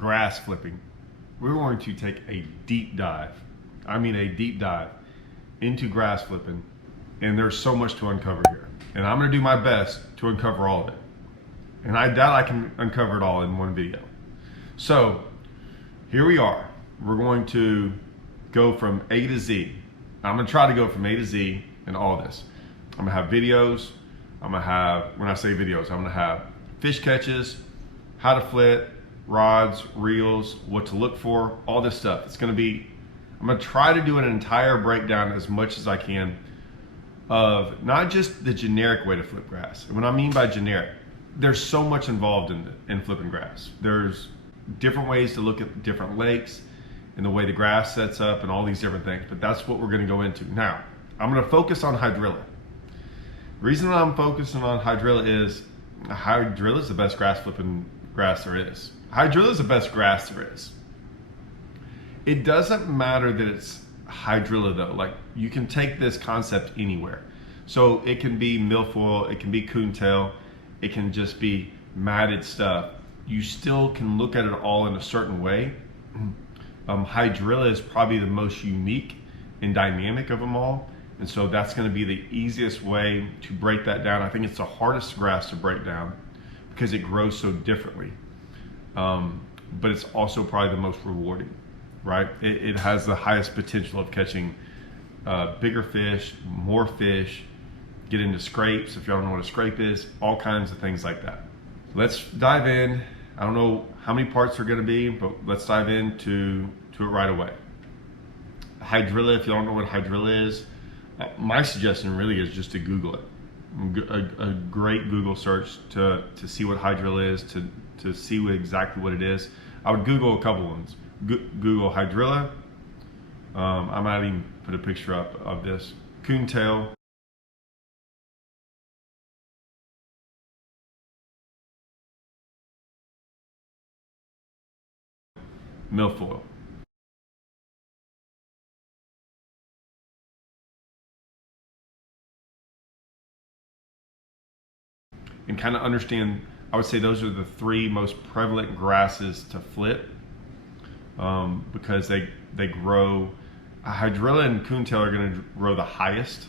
grass flipping, we're going to take a deep dive. I mean a deep dive into grass flipping, and there's so much to uncover here. And I'm gonna do my best to uncover all of it. And I doubt I can uncover it all in one video. So here we are. We're going to go from A to Z. I'm gonna try to go from A to Z in all this. I'm gonna have videos. I'm gonna have, when I say videos, I'm gonna have fish catches, how to flip, rods, reels, what to look for, all this stuff. It's gonna be, I'm gonna try to do an entire breakdown as much as I can of not just the generic way to flip grass. And what I mean by generic, there's so much involved in flipping grass. There's different ways to look at different lakes and the way the grass sets up and all these different things, but that's what we're gonna go into. Now, I'm gonna focus on hydrilla. The reason I'm focusing on hydrilla is the best grass flipping grass there is. Hydrilla is the best grass there is. It doesn't matter that it's hydrilla though. Like, you can take this concept anywhere. So it can be milfoil, it can be coontail, it can just be matted stuff. You still can look at it all in a certain way. Hydrilla is probably the most unique and dynamic of them all. And so that's gonna be the easiest way to break that down. I think it's the hardest grass to break down because it grows so differently. But it's also probably the most rewarding, right? It has the highest potential of catching bigger fish, more fish, get into scrapes, if y'all don't know what a scrape is, all kinds of things like that. Let's dive in. I don't know how many parts are gonna be, but let's dive into it right away. Hydrilla, if you don't know what hydrilla is, my suggestion really is just to Google it. A great Google search to see what hydrilla is, to see exactly what it is. I would Google a couple ones. Google hydrilla. I might even put a picture up of this. Coontail. Milfoil. And kind of understand, I would say those are the three most prevalent grasses to flip because they grow. Hydrilla and coontail are going to grow the highest,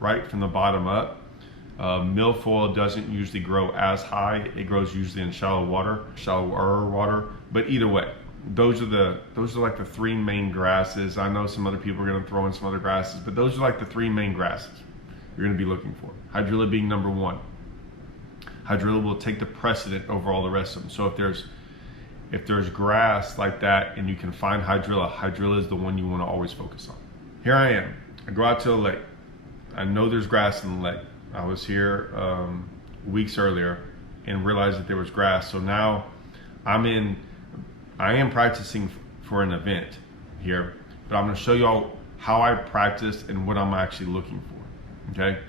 right, from the bottom up. Milfoil doesn't usually grow as high. It grows usually in shallower water. But either way, those are like the three main grasses. I know some other people are going to throw in some other grasses, but those are like the three main grasses you're going to be looking for. Hydrilla being number one. Hydrilla will take the precedent over all the rest of them. So if there's grass like that and you can find hydrilla is the one you want to always focus on. Here I am. I go out to a lake. I know there's grass in the lake. I was here weeks earlier and realized that there was grass. So now I am practicing for an event here, but I'm going to show y'all how I practice and what I'm actually looking for. Okay?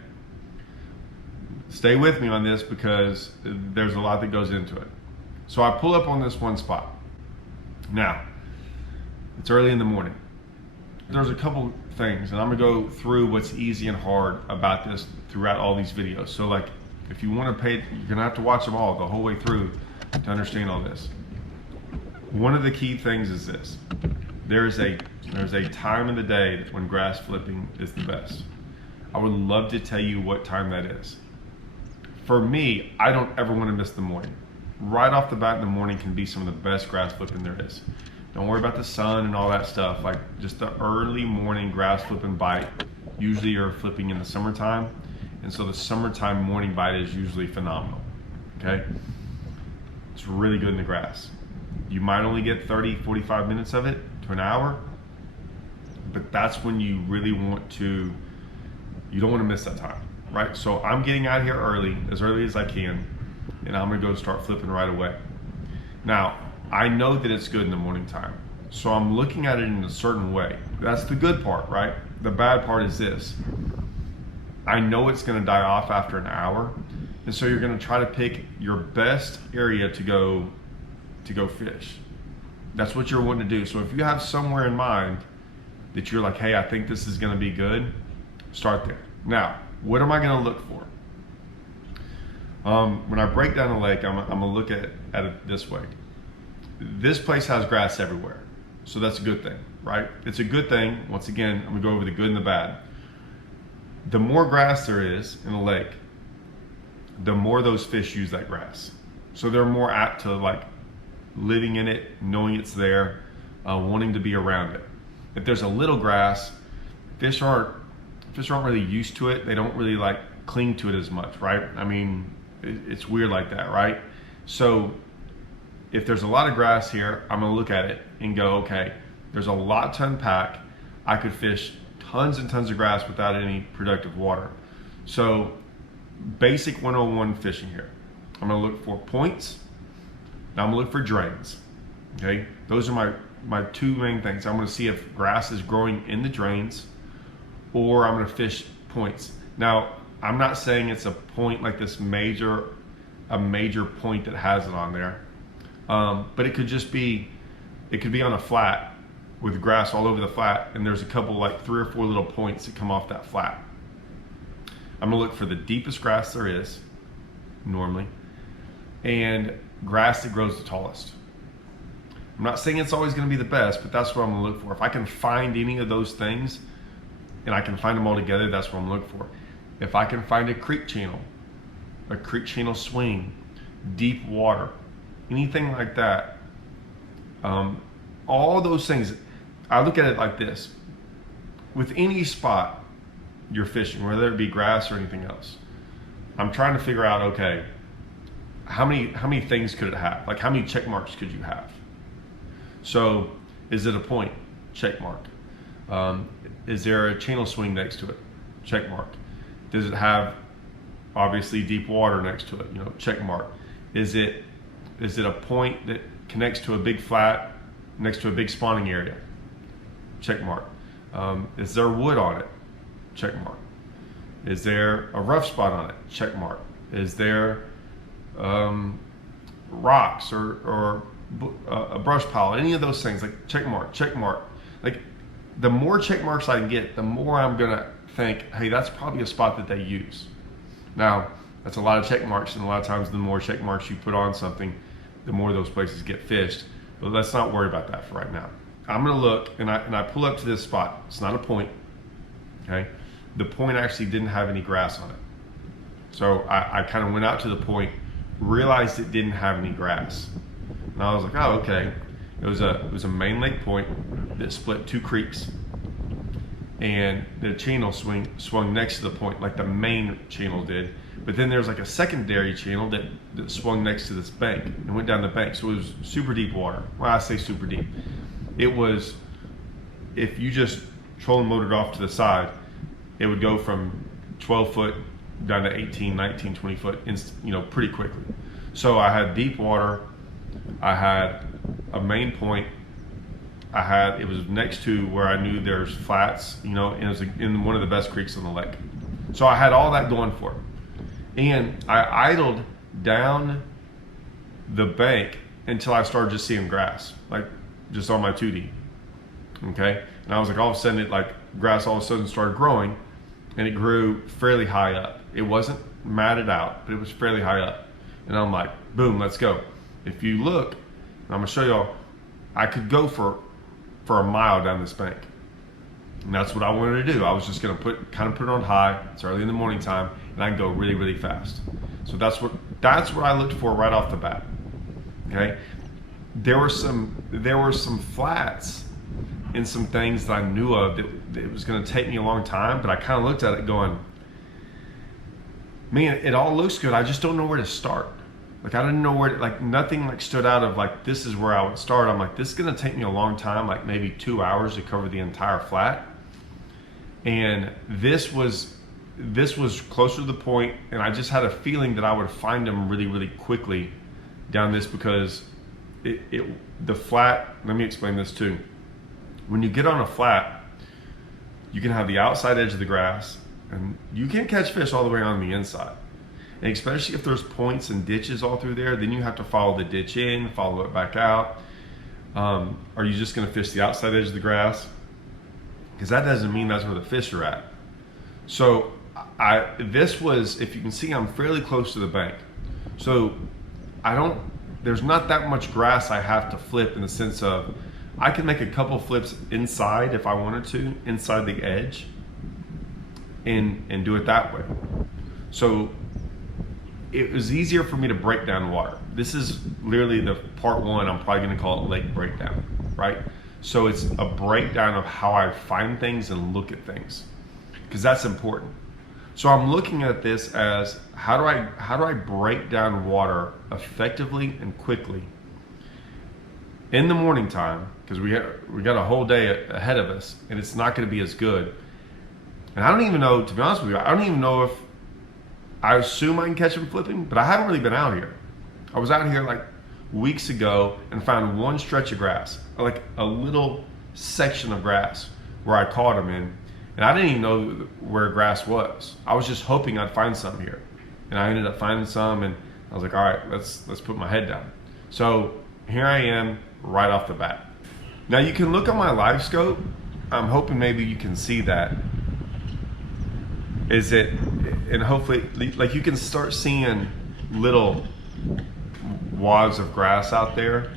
Stay with me on this because there's a lot that goes into it. So I pull up on this one spot. Now, it's early in the morning. There's a couple things, and I'm gonna go through what's easy and hard about this throughout all these videos. So like, if you wanna you're gonna have to watch them all the whole way through to understand all this. One of the key things is this. There's a time in the day when grass flipping is the best. I would love to tell you what time that is. For me, I don't ever want to miss the morning. Right off the bat in the morning can be some of the best grass flipping there is. Don't worry about the sun and all that stuff. Like, just the early morning grass flipping bite. Usually you're flipping in the summertime, and so the summertime morning bite is usually phenomenal. Okay? It's really good in the grass. You might only get 30, 45 minutes of it to an hour, but that's when you really you don't want to miss that time. Right, so I'm getting out here as early as I can, and I'm gonna go start flipping right away. Now, I know that it's good in the morning time, so I'm looking at it in a certain way. That's the good part, right? The bad part is this. I know it's gonna die off after an hour, and so you're gonna try to pick your best area to go fish. That's what you're wanting to do. So if you have somewhere in mind that you're like, hey, I think this is gonna be good, start there. Now, what am I going to look for? When I break down the lake, I'm going to look at it this way. this place has grass everywhere. So that's a good thing, right? It's a good thing. Once again, I'm gonna go over the good and the bad. The more grass there is in a lake, the more those fish use that grass. So they're more apt to like living in it, knowing it's there, wanting to be around it. If there's a little grass, fish aren't really used to it. They don't really like cling to it as much, right? I mean, it's weird like that, right? So if there's a lot of grass here, I'm gonna look at it and go, okay, there's a lot to unpack. I could fish tons and tons of grass without any productive water. So basic 101 fishing here. I'm gonna look for points. Now I'm gonna look for drains, okay? Those are my two main things. I'm gonna see if grass is growing in the drains, or I'm gonna fish points. Now, I'm not saying it's a point like this major point that has it on there. But it could just be, it could be on a flat with grass all over the flat, and there's a couple, like 3 or 4 little points that come off that flat. I'm gonna look for the deepest grass there is, normally, and grass that grows the tallest. I'm not saying it's always gonna be the best, but that's what I'm gonna look for. If I can find any of those things, and I can find them all together, that's what I'm looking for. If I can find a creek channel swing, deep water, anything like that, all those things, I look at it like this. With any spot you're fishing, whether it be grass or anything else, I'm trying to figure out, okay, how many things could it have? Like, how many check marks could you have? So, is it a point? Check mark. Is there a channel swing next to it? Check mark. Does it have, obviously, deep water next to it? You know, check mark. Is it a point that connects to a big flat next to a big spawning area? Check mark. Is there wood on it? Check mark. Is there a rough spot on it? Check mark. Is there rocks or a brush pile? Any of those things, like check mark, check mark. Like, the more check marks I can get, the more I'm gonna think, hey, that's probably a spot that they use. Now, that's a lot of check marks, and a lot of times the more check marks you put on something, the more those places get fished. But let's not worry about that for right now. I'm gonna look, and I pull up to this spot. It's not a point, okay? The point actually didn't have any grass on it. So I kind of went out to the point, realized it didn't have any grass. And I was like, oh, okay. It was a main lake point that split 2 creeks, and the channel swung next to the point, like the main channel did. But then there's like a secondary channel that swung next to this bank and went down the bank. So it was super deep water. Well, I say super deep. It was, if you just trolling motored off to the side, it would go from 12 foot down to 18, 19, 20 foot, you know, pretty quickly. So I had deep water. I had a main point. It was next to where I knew there's flats, you know, and it was in one of the best creeks on the lake. So I had all that going for it. And I idled down the bank until I started just seeing grass, like just on my 2D, okay? And I was like, all of a sudden, grass all of a sudden started growing, and it grew fairly high up. It wasn't matted out, but it was fairly high up. And I'm like, boom, let's go. If you look, and I'm gonna show y'all, I could go for a mile down this bank. And that's what I wanted to do. I was just gonna put it on high. It's early in the morning time, and I can go really, really fast. So that's what I looked for right off the bat. Okay, there were some flats and some things that I knew of that it was gonna take me a long time, but I kind of looked at it going, man, it all looks good. I just don't know where to start. Like, I didn't know where to, like, nothing like stood out of like, this is where I would start. I'm like, this is gonna take me a long time, like maybe 2 hours to cover the entire flat. And this was closer to the point, and I just had a feeling that I would find them really, really quickly down this, because the flat, let me explain this too. When you get on a flat, you can have the outside edge of the grass, and you can't catch fish all the way on the inside. And especially if there's points and ditches all through there, then you have to follow the ditch in, follow it back out. Are you just gonna fish the outside edge of the grass? Because that doesn't mean that's where the fish are at. So this was, if you can see, I'm fairly close to the bank. So I don't there's not that much grass I have to flip, in the sense of I can make a couple flips inside if I wanted to, inside the edge, and do it that way. So it was easier for me to break down water. This is literally the part one, I'm probably gonna call it lake breakdown, right? So it's a breakdown of how I find things and look at things, because that's important. So I'm looking at this as how do I break down water effectively and quickly in the morning time, because we got a whole day ahead of us, and it's not going to be as good. And I don't even know, to be honest with you, I don't even know if, I assume I can catch them flipping, but I haven't really been out here. I was out here like weeks ago and found one stretch of grass, like a little section of grass where I caught them in, and I didn't even know where grass was. I was just hoping I'd find some here, and I ended up finding some, and I was like, all right, let's put my head down. So here I am right off the bat. Now you can look on my live scope. I'm hoping maybe you can see that. Is it, and hopefully, like, you can start seeing little wads of grass out there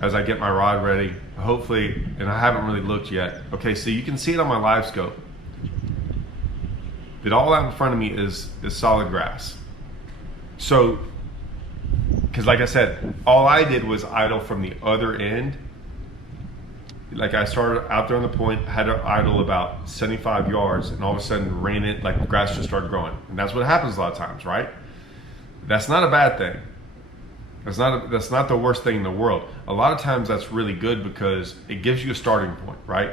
as I get my rod ready. Hopefully, and I haven't really looked yet. Okay, so you can see it on my live scope. That all out in front of me is solid grass. So, because like I said, all I did was idle from the other end. Like, I started out there on the point, had to idle about 75 yards, and all of a sudden ran it, like the grass just started growing. And that's what happens a lot of times, right? That's not a bad thing. That's not the worst thing in the world. A lot of times that's really good, because it gives you a starting point, right?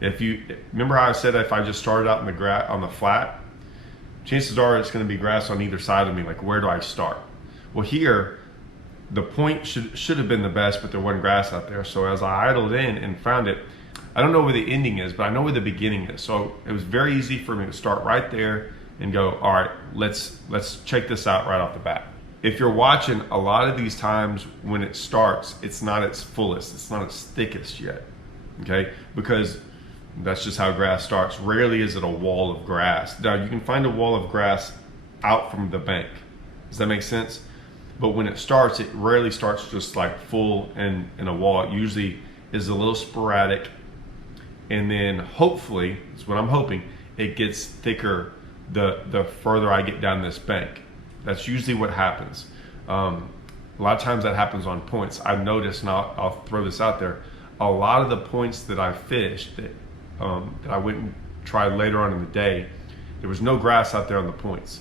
If you remember how I said if I just started out in the grass on the flat, chances are it's going to be grass on either side of me. Like, where do I start? Well, here the point should have been the best, but there wasn't grass out there. So as I idled in and found it, I don't know where the ending is, but I know where the beginning is. So it was very easy for me to start right there and go, all right, let's check this out right off the bat. If you're watching, a lot of these times when it starts, it's not its fullest, it's not its thickest yet, okay? Because that's just how grass starts. Rarely is it a wall of grass. Now, you can find a wall of grass out from the bank. Does that make sense? But when it starts, it rarely starts just like full and in a wall. It usually is a little sporadic, and then hopefully, that's what I'm hoping, it gets thicker the further I get down this bank. That's usually what happens. A lot of times that happens on points. I've noticed, and I'll throw this out there, a lot of the points that I fished that I went and tried later on in the day, there was no grass out there on the points.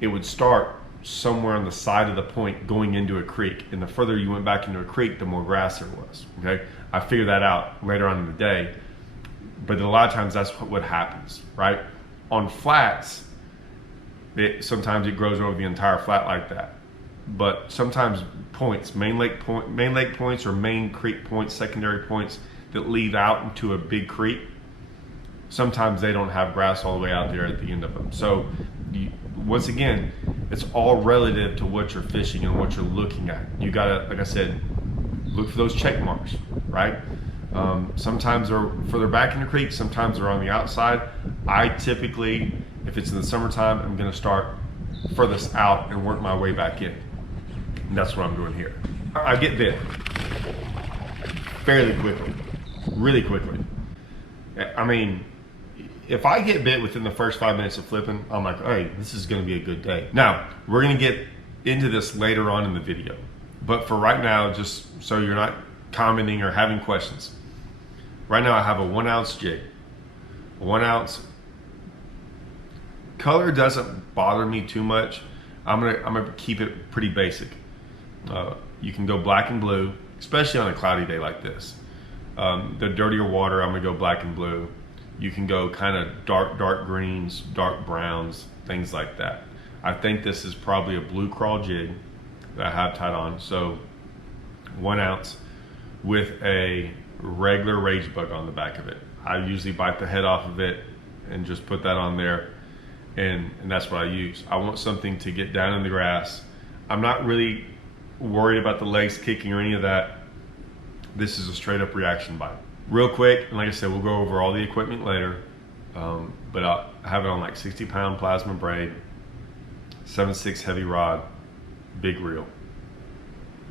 It would start somewhere on the side of the point going into a creek, and the further you went back into a creek, the more grass there was, okay? I figured that out later on in the day, but a lot of times that's what happens, right? On flats, sometimes it grows over the entire flat like that, but sometimes points, main lake points or main creek points, secondary points that lead out into a big creek, sometimes they don't have grass all the way out there at the end of them. So once again, it's all relative to what you're fishing and what you're looking at. You gotta, like I said, look for those check marks, right? Sometimes they're further back in the creek, sometimes they're on the outside. I typically, if it's in the summertime, I'm gonna start furthest out and work my way back in. And that's what I'm doing here. I get bit fairly quickly, really quickly. I mean, if I get bit within the first 5 minutes of flipping, I'm like, hey, this is gonna be a good day. Now, we're gonna get into this later on in the video, but for right now, just so you're not commenting or having questions, right now I have a 1 ounce jig. 1 ounce. Color doesn't bother me too much. I'm gonna keep it pretty basic. You can go black and blue, especially on a cloudy day like this. The dirtier water, I'm gonna go black and blue. You can go kind of dark greens, dark browns, things like that. I think this is probably a blue crawl jig that I have tied on. So 1 ounce with a regular rage bug on the back of it. I usually bite the head off of it and just put that on there, and that's what I use. I want something to get down in the grass. I'm not really worried about the legs kicking or any of that. This is a straight up reaction bite. Real quick, and like I said, we'll go over all the equipment later, but I'll have it on like 60-pound plasma braid, 7/6 heavy rod, big reel.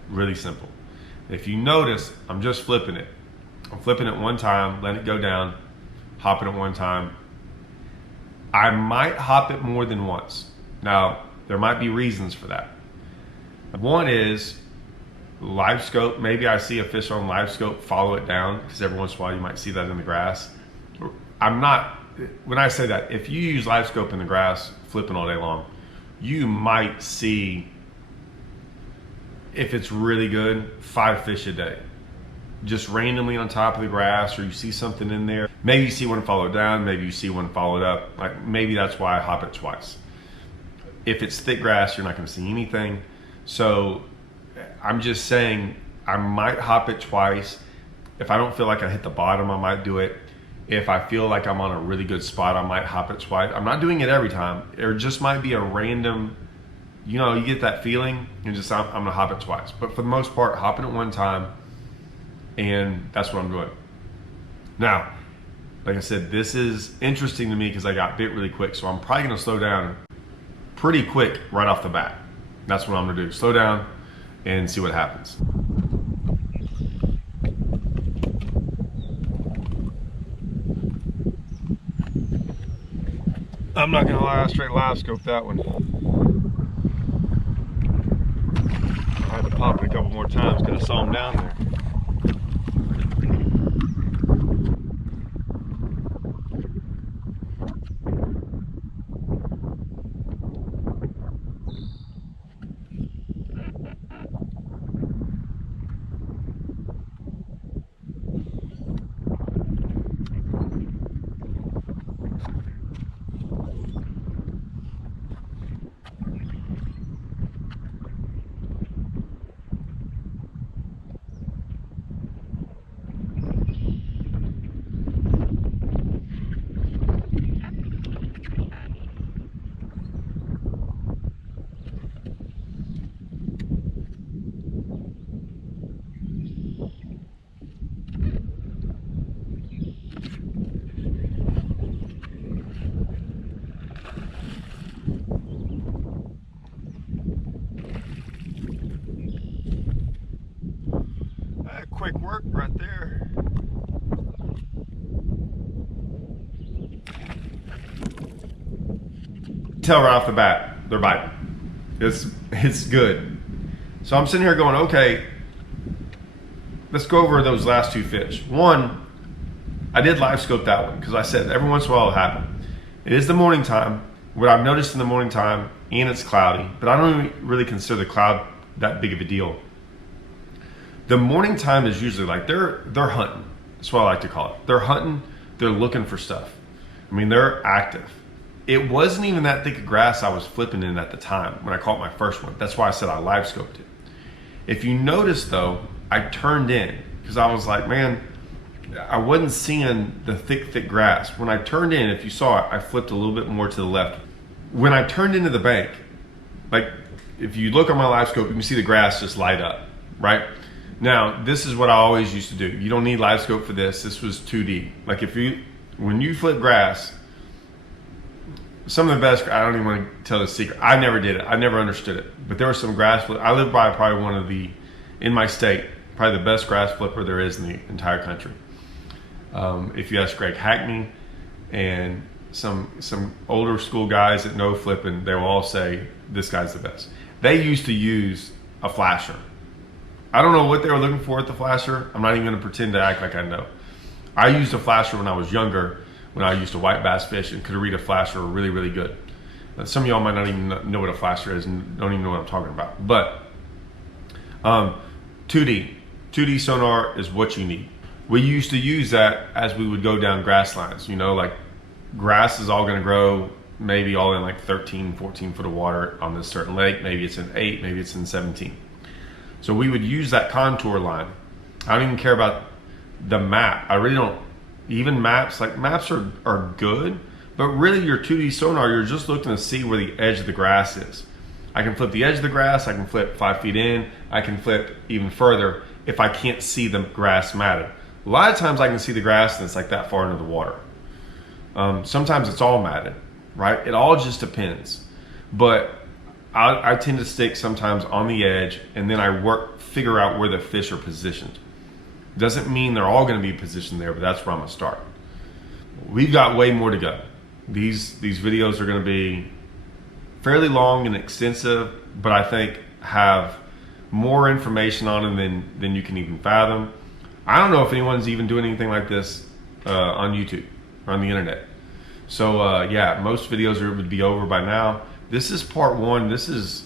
really simple. If you notice, I'm just flipping it. I'm flipping it one time, letting it go down, hopping it one time. I might hop it more than once. Now, there might be reasons for that. One is live scope. Maybe I see a fish on live scope, follow it down, because every once in a while you might see that in the grass. When I say that, if you use live scope in the grass, flipping all day long, you might see, if it's really good, 5 fish a day. Just randomly on top of the grass, or you see something in there. Maybe you see one follow down, maybe you see one followed up. Like maybe that's why I hop it twice. If it's thick grass, you're not gonna see anything. So I'm just saying I might hop it twice. If I don't feel like I hit the bottom, I might do it. If I feel like I'm on a really good spot, I might hop it twice. I'm not doing it every time. It just might be a random, you get that feeling and just, I'm gonna hop it twice. But for the most part, hopping it one time, and that's what I'm doing. Now, like I said, this is interesting to me because I got bit really quick. So I'm probably gonna slow down pretty quick right off the bat. That's what I'm gonna do. Slow down and see what happens. I'm not gonna lie, I straight live scope that one. I had to pop it a couple more times because I saw him down there. Quick work right there. Tell right off the bat, they're biting. It's good. So I'm sitting here going, okay, let's go over those last 2 fish. One, I did live scope that one because I said every once in a while it'll happen. It is the morning time. What I've noticed in the morning time, and it's cloudy, but I don't even really consider the cloud that big of a deal. The morning time is usually like they're hunting. That's what I like to call it. They're hunting, they're looking for stuff. I mean, they're active. It wasn't even that thick of grass I was flipping in at the time when I caught my first one. That's why I said I live scoped it. If you notice though, I turned in because I was like, man, I wasn't seeing the thick grass. When I turned in, if you saw it, I flipped a little bit more to the left. When I turned into the bank, like if you look on my live scope, you can see the grass just light up, right? Now, this is what I always used to do. You don't need live scope for this. This was 2D. Like when you flip grass, some of the best, I don't even want to tell the secret. I never did it. I never understood it. But there was some grass flip. I live by probably one of the, in my state, probably the best grass flipper there is in the entire country. If you ask Greg Hackney and some older school guys that know flipping, they will all say this guy's the best. They used to use a flasher. I don't know what they were looking for at the flasher. I'm not even going to pretend to act like I know. I used a flasher when I was younger, when I used to white bass fish, and could read a flasher really, really good. Some of y'all might not even know what a flasher is and don't even know what I'm talking about. But 2D sonar is what you need. We used to use that as we would go down grass lines. Like grass is all going to grow maybe all in like 13, 14 foot of water on this certain lake. Maybe it's in 8, maybe it's in 17. So we would use that contour line. I don't even care about the map. I really don't. Even maps are good, but really your 2D sonar, you're just looking to see where the edge of the grass is. I can flip the edge of the grass, I can flip 5 feet in, I can flip even further if I can't see the grass matted. A lot of times I can see the grass and it's like that far into the water. Sometimes it's all matted, right? It all just depends. But I tend to stick sometimes on the edge, and then I work figure out where the fish are positioned. Doesn't mean they're all going to be positioned there, but that's where I'm going to start. We've got way more to go. These videos are going to be fairly long and extensive, but I think have more information on them than you can even fathom. I don't know if anyone's even doing anything like this on YouTube or on the internet. So yeah, most videos would be over by now. This is part one. This is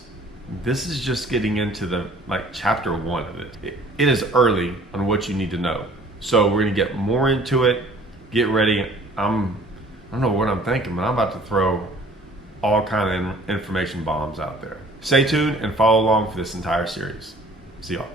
just getting into the chapter one of it. It is early on what you need to know. So we're gonna get more into it. Get ready. I don't know what I'm thinking, but I'm about to throw all kind of information bombs out there. Stay tuned and follow along for this entire series. See y'all.